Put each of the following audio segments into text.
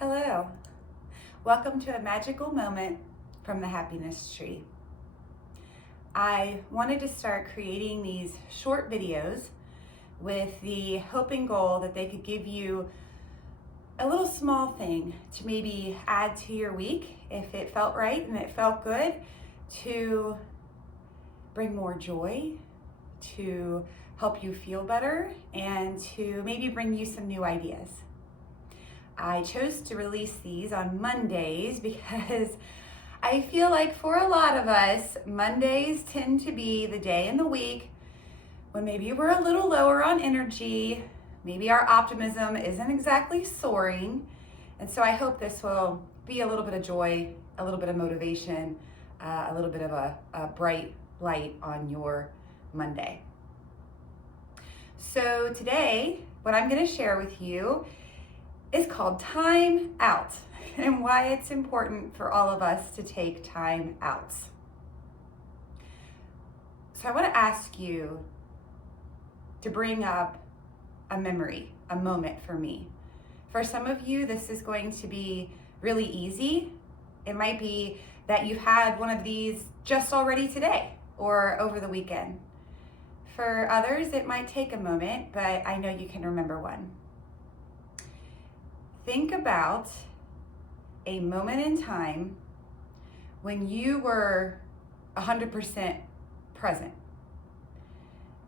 Hello. Welcome to a magical moment from the Happiness Tree. I wanted to start creating these short videos with the hope and goal that they could give you a little small thing to maybe add to your week if it felt right and it felt good, to bring more joy, to help you feel better, and to maybe bring you some new ideas. I chose to release these on Mondays because I feel like for a lot of us, Mondays tend to be the day in the week when maybe we're a little lower on energy, maybe our optimism isn't exactly soaring. And so I hope this will be a little bit of joy, a little bit of motivation, a little bit of a bright light on your Monday. So today, what I'm going to share with you is called time out, and why it's important for all of us to take time out. So I want to ask you to bring up a memory, a moment for me. For some of you, this is going to be really easy. It might be that you've had one of these just already today or over the weekend. For others, it might take a moment, but I know you can remember one. Think about a moment in time when you were 100% present.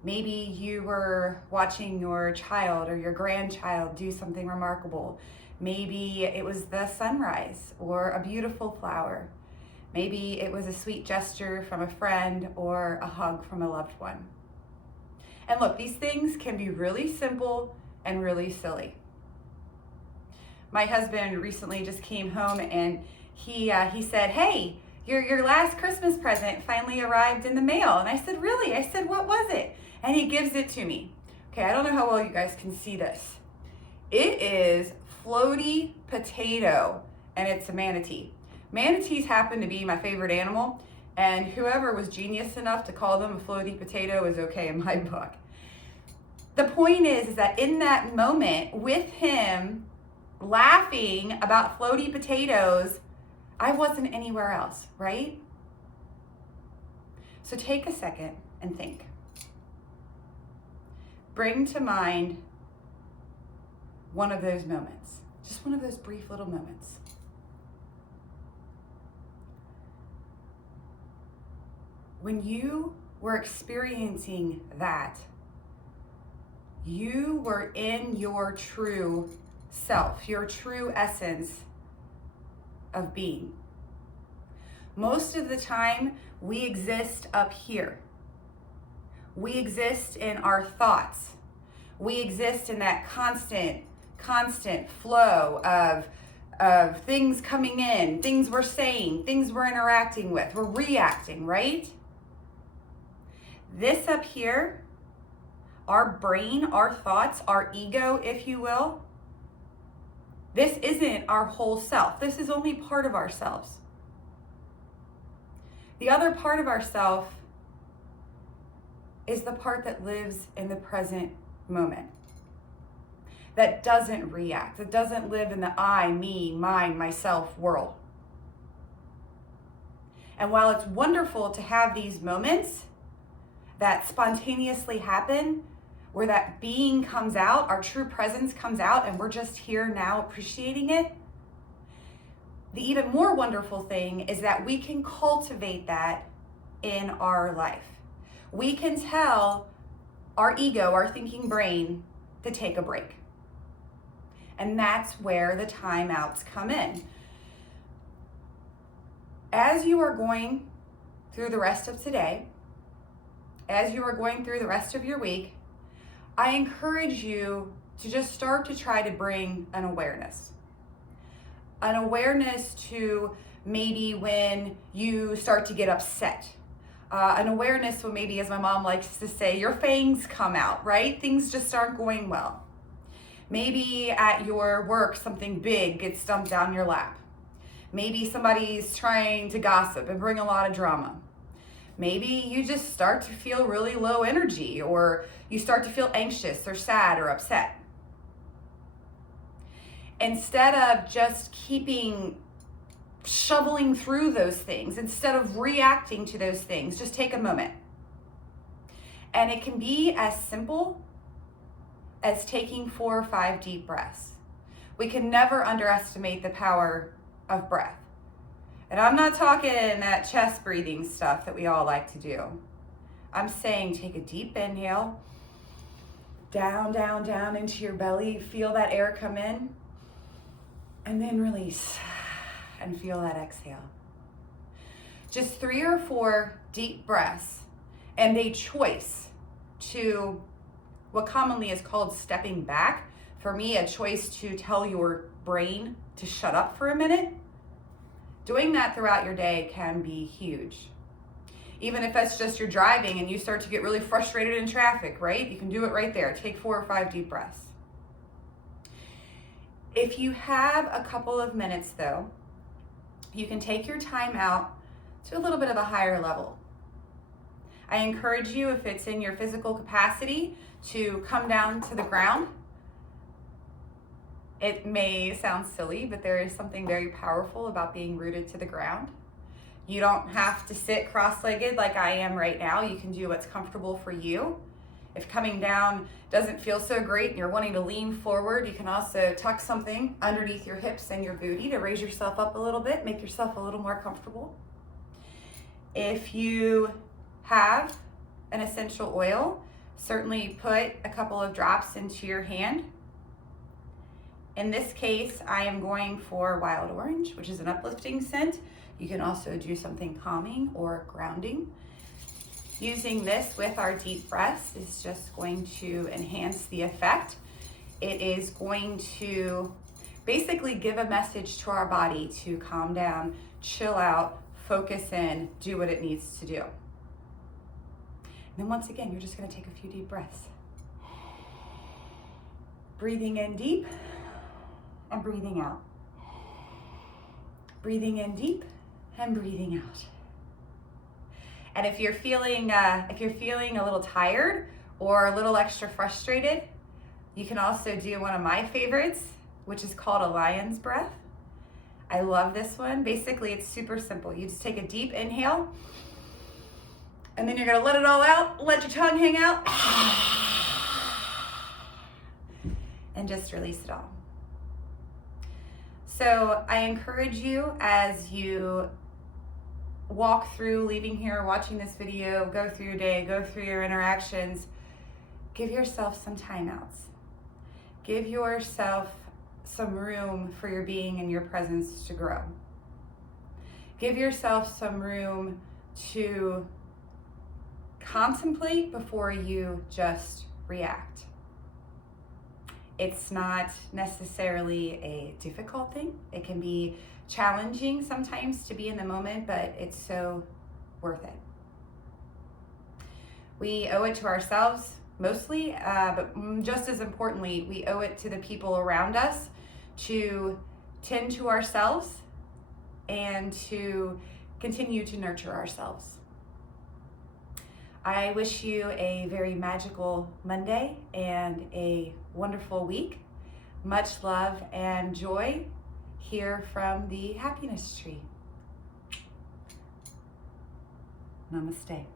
Maybe you were watching your child or your grandchild do something remarkable. Maybe it was the sunrise or a beautiful flower. Maybe it was a sweet gesture from a friend or a hug from a loved one. And look, these things can be really simple and really silly. My husband recently just came home and he said, "Hey, your last Christmas present finally arrived in the mail." And I said, "Really?" I said, "What was it?" And he gives it to me. Okay, I don't know how well you guys can see this. It is floaty potato, and it's a manatee. Manatees happen to be my favorite animal, and whoever was genius enough to call them a floaty potato is okay in my book. The point is that in that moment with him laughing about floaty potatoes, I wasn't anywhere else, right? So take a second and think. Bring to mind one of those moments, just one of those brief little moments. When you were experiencing that, you were in your true self, your true essence of being. Most of the time, we exist up here. We exist in our thoughts. We exist in that constant flow of things coming in, things we're saying, things we're interacting with. We're reacting, right? This up here, our brain, our thoughts, our ego, if you will, this isn't our whole self. This is only part of ourselves. The other part of ourself is the part that lives in the present moment, that doesn't react, that doesn't live in the I, me, mine, myself world. And while it's wonderful to have these moments that spontaneously happen, where that being comes out, our true presence comes out, and we're just here now appreciating it, the even more wonderful thing is that we can cultivate that in our life. We can tell our ego, our thinking brain, to take a break. And that's where the timeouts come in. As you are going through the rest of today, as you are going through the rest of your week, I encourage you to just start to try to bring an awareness to maybe when you start to get upset, an awareness when maybe, as my mom likes to say, your fangs come out, right? Things just aren't going well. Maybe at your work, something big gets dumped down your lap. Maybe somebody's trying to gossip and bring a lot of drama. Maybe you just start to feel really low energy, or you start to feel anxious or sad or upset. instead of just shoveling through those things, instead of reacting to those things, just take a moment. And it can be as simple as taking 4 or 5 deep breaths. We can never underestimate the power of breath. And I'm not talking that chest breathing stuff that we all like to do. I'm saying take a deep inhale, down, down, down into your belly. Feel that air come in, and then release, and feel that exhale. Just 3 or 4 deep breaths, and a choice to what commonly is called stepping back. For me, a choice to tell your brain to shut up for a minute. Doing that throughout your day can be huge. Even if that's just you're driving and you start to get really frustrated in traffic, right? You can do it right there. Take 4 or 5 deep breaths. If you have a couple of minutes though, you can take your time out to a little bit of a higher level. I encourage you, if it's in your physical capacity, to come down to the ground. It may sound silly, but there is something very powerful about being rooted to the ground. You don't have to sit cross-legged like I am right now. You can do what's comfortable for you. If coming down doesn't feel so great and you're wanting to lean forward, you can also tuck something underneath your hips and your booty to raise yourself up a little bit, make yourself a little more comfortable. If you have an essential oil, certainly put a couple of drops into your hand. In this case, I am going for wild orange, which is an uplifting scent. You can also do something calming or grounding. Using this with our deep breaths is just going to enhance the effect. It is going to basically give a message to our body to calm down, chill out, focus in, do what it needs to do. And then once again, you're just going to take a few deep breaths. Breathing in deep and breathing out. Breathing in deep and breathing out. And if you're feeling a little tired or a little extra frustrated, you can also do one of my favorites, which is called a lion's breath. I love this one. Basically, it's super simple. You just take a deep inhale, and then you're gonna let it all out, let your tongue hang out, and just release it all. So I encourage you, as you walk through, leaving here, watching this video, go through your day, go through your interactions, give yourself some timeouts. Give yourself some room for your being and your presence to grow. Give yourself some room to contemplate before you just react. It's not necessarily a difficult thing. It can be challenging sometimes to be in the moment, but it's so worth it. We owe it to ourselves mostly, but just as importantly, we owe it to the people around us to tend to ourselves and to continue to nurture ourselves. I wish you a very magical Monday and a wonderful week. Much love and joy here from the Happiness Tree. Namaste.